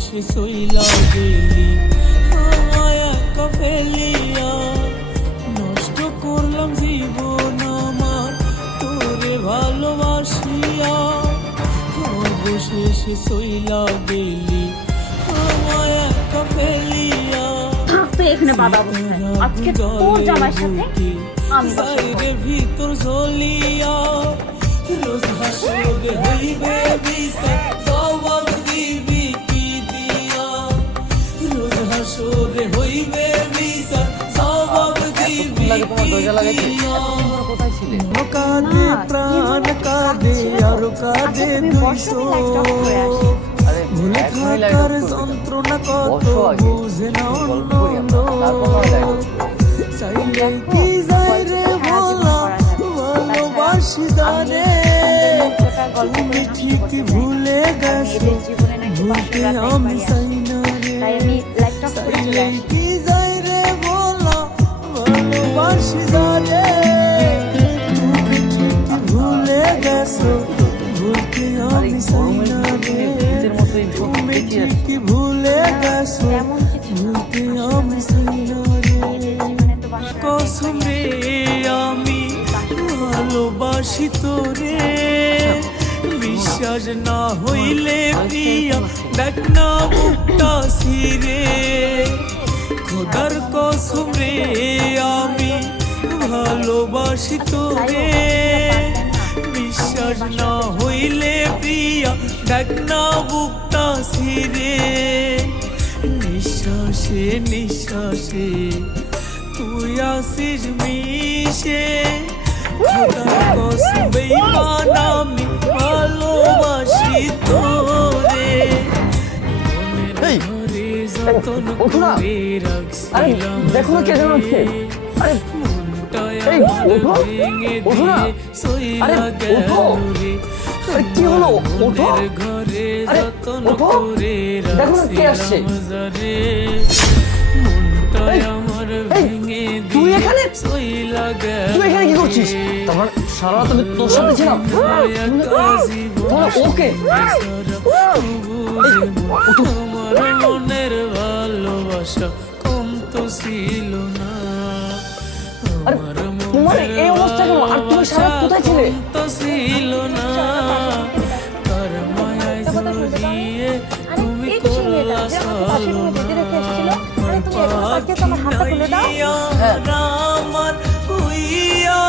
অবশেষে সইলা গেলি আমায় একা ফেলিয়া, নষ্ট করলাম জীবন আমার তোরে ভালোবাসিয়া। অবশেষে সইলা গেলি আমায় একা ফেলিয়া, তুই এখানে বাধা অবস্থায় আজকে তোর জামাইয়ের সাথে আমি বাইরে ভিতর ঝলিয়া। রোজ হাসরে হইবে বিচার, জবাব দিবি কি দিয়া? রোজ হাসরে হইবে বিচার, জবাব দিবি কি দিয়া? কাঁদে প্রাণ কাঁদে আর কাঁদে দুইশো, ভুলে থাকার যন্ত্রণা কত বুঝে না অন্য লোক। চাইলে কি যায় রে বলা, ভালোবাসি জানে তুমি ঠিক ভুলে গেছো, ভুলতে আমি চাই না রে। চাইলে কি যায় রে বলা, ভালোবাসি জানে তুমি ঠিক ভুলে গেছো, ভুলতে আমি চাই না রে। তুমি ঠিক ভুলে গেছো, ভুলতে আমি চাই না রে। কসম রে আমি ভালোবাসি তোরে, বিশ্বাস না হইলে প্রিয়া দেখ না বুকটা ছিঁড়ে। খোদার কসম রে আমি ভালোবাসি তোরে, বিশ্বাস না হইলে প্রিয়া দেখ না বুকটা ছিঁড়ে। নিঃশ্বাসে নিঃশ্বাসে তুই আসিস মিশে, খোদার কসম বেঈমান আমি ভালোবাসি তোরে। মনের ঘরে যতন করে রাখছিলাম, দেখো না কে জানাচ্ছে। আরে মনটায় আমার ভেঙে দিয়ে সইলা গেল রে। কি হলো? ওঠো। মনের ঘরে যতন ওঠো। করে দেখো না কে আসছে। রাখছিলাম রে, মনটায় আমার ভেঙে তুই দিয়ে এখানে? সইলা গেল। তুই এখানে কি করছিস? তারপর সারা রাত আমি তোর সাথে ছিলাম। ওকে আমার মনের ভালোবাসা কম তো ছিল না, আমার তোমার এই অবস্থা কেন? আর তুমি সারা রাত কোথায় ছিলে? তো ছিল না। তার মায়ায় জড়িয়ে তুমি করলা ছলনা, আমার হইয়া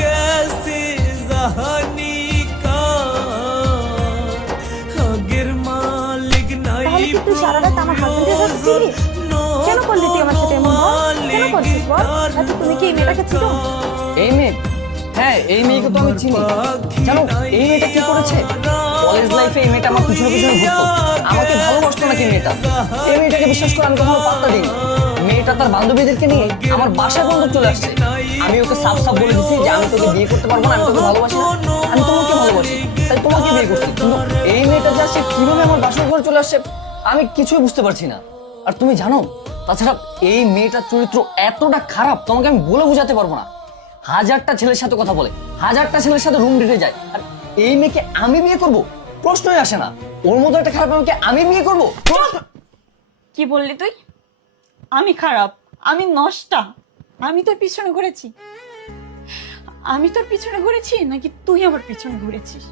গেছে জাহানি কার, আগের মালিক নাই কেন করলি তুই আমার সাথে এমন? কেন করছিস বল? আচ্ছা তুমি কি এই মেয়েটাকে চিনো? এই মেয়ে? হ্যাঁ, এই মেয়েকে তো আমি চিনি। জানো এই মেয়েটা কি করেছে? কলেজ লাইফে এই মেয়েটা আমার পিছনে পিছনে ঘুরতো, আমাকে ভালোবাসতো নাকি মেয়েটা? এই মেয়েটাকে বিশ্বাস করে আমি কখনো পাত্তা দিই। মেয়েটা তার বান্ধবীদেরকে নিয়ে আমার বাসায় বন্ধু চলে আসছে। আমি ওকে সাফ সাফ বলে দিচ্ছি যে আমি তোকে বিয়ে করতে পারবো না, আমি তোকে ভালোবাসি না, আমি তোমাকে ভালোবাসি, তাই তোমাকে বিয়ে করছি। কিন্তু এই মেয়েটা যে আসছে কিভাবে আমার বাসার ঘরে চলে আসছে আমি কিছুই বুঝতে পারছি না। আর তুমি জানো, তাছাড়া এই মেয়েটার চরিত্র এতটা খারাপ তোমাকে আমি বলে বোঝাতে পারবো না। হাজারটা ছেলের সাথে কথা বলে, হাজারটা ছেলের সাথে রুম ডেটে যায়, আর এই মেয়েকে আমি বিয়ে করব প্রশ্নই আসে না। ওর মতো একটা খারাপ মেয়েকে আমি বিয়ে করব? কি বললি তুই? আমি খারাপ, আমি নষ্টা, আমি তোর পিছনে ঘুরেছি? আমি তোর পিছনে ঘুরেছি নাকি তুই আমার পিছনে ঘুরেছিস?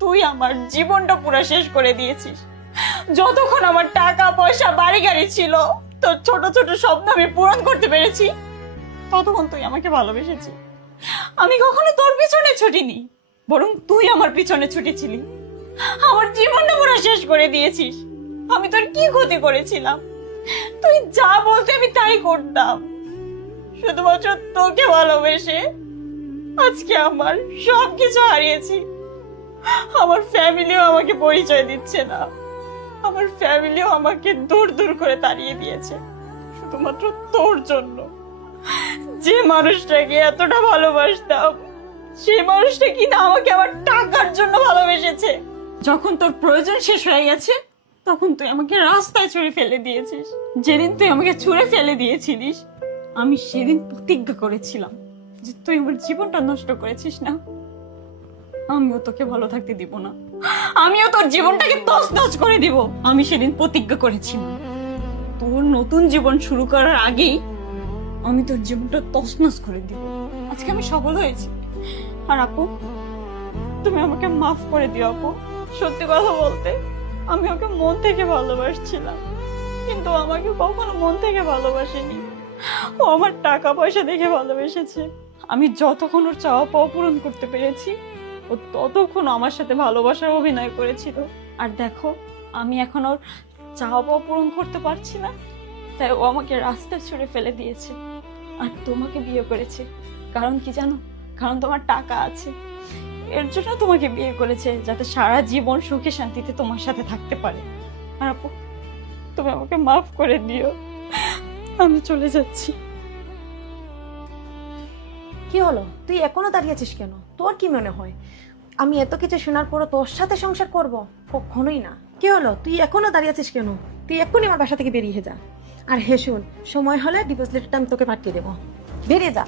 তুই আমার জীবনটা পুরো শেষ করে দিয়েছিস। যতক্ষণ আমার টাকা পয়সা বাড়ি গাড়ি ছিল, তোর ছোট ছোট স্বপ্ন আমি পূরণ করতে পেরেছি, ততক্ষণ তুই আমাকে ভালোবেসেছিস। আমি কখনো তোর পিছনে ছুটিনি, বরং তুই আমার পিছনে ছুটেছিলি। আমার জীবনটা পুরো শেষ করে দিয়েছিস। আমি তোর কি ক্ষতি করেছিলাম? তুই যা বলতে আমি তাই করতাম, শুধুমাত্র তোকে ভালোবেসে। আজকে আমার সবকিছু হারিয়েছি। আমার ফ্যামিলিও আমাকে পরিচয় দিচ্ছে না, আমার ফ্যামিলিও আমাকে দূর দূর করে তাড়িয়ে দিয়েছে, শুধুমাত্র তোর জন্য। যে মানুষটাকে এতটা ভালোবাসতাম, সেই মানুষটা কিনা আমাকে আমার টাকার জন্য ভালোবেসেছে। যখন তোর প্রয়োজন শেষ হয়ে গেছে, তখন তুই আমাকে রাস্তায় ছুঁড়ে ফেলে দিয়েছিস। যেদিন তুই আমাকে ছুঁড়ে ফেলে দিয়েছিলিস, আমি সেদিন প্রতিজ্ঞা করেছিলাম যে তুই আমার জীবনটা নষ্ট করেছিস না, আমিও তোকে ভালো থাকতে দিব না। আমিও তোর জীবনটাকে তছনছ করে দিব। আমি সেদিন প্রতিজ্ঞা করেছিলাম তোর নতুন জীবন শুরু করার আগেই আমি তোর জীবনটা তছনছ করে দিব। আজকে আমি সফল হয়েছি। আর আপু, তুমি আমাকে মাফ করে দিও আপু। সত্যি কথা বলতে আমি ওকে মন থেকে ভালোবাসছিলাম, কিন্তু ও আমাকে কখনো মন থেকে ভালোবাসেনি। ও আমার টাকা পয়সা দেখে ভালোবেসেছে। আমি যতক্ষণ ওর চাওয়া পাওয়া পূরণ করতে পেরেছি, ও ততক্ষণ আমার সাথে ভালোবাসার অভিনয় করেছিল। আর দেখো, আমি এখন ওর চাওয়া পাওয়া পূরণ করতে পারছি না, তাই ও আমাকে রাস্তায় ছুঁড়ে ফেলে দিয়েছে আর তোমাকে বিয়ে করেছে। কারণ কি জানো? কারণ তোমার টাকা আছে, এর জন্য তোমাকে বিয়ে করেছে, যাতে সারা জীবন সুখে শান্তিতে তোমার সাথে থাকতে পারে। আর আপু, তুমি আমাকে মাফ করে দিও, আমি চলে যাচ্ছি। কি হলো, তুই এখনো দাঁড়িয়ে আছিস কেন? তোর কি মনে হয় আমি এত কিছু শোনার পরও তোর সাথে সংসার করব? কখনোই না। কি হলো, তুই এখনো দাঁড়িয়ে আছিস কেন? তুই এক্ষুনি আমার বাসা থেকে বেরিয়ে যা। আর হে শুন, সময় হলে ডিভোর্স লেটারটা আমি তোকে পাঠিয়ে দেবো। বেরিয়ে যা।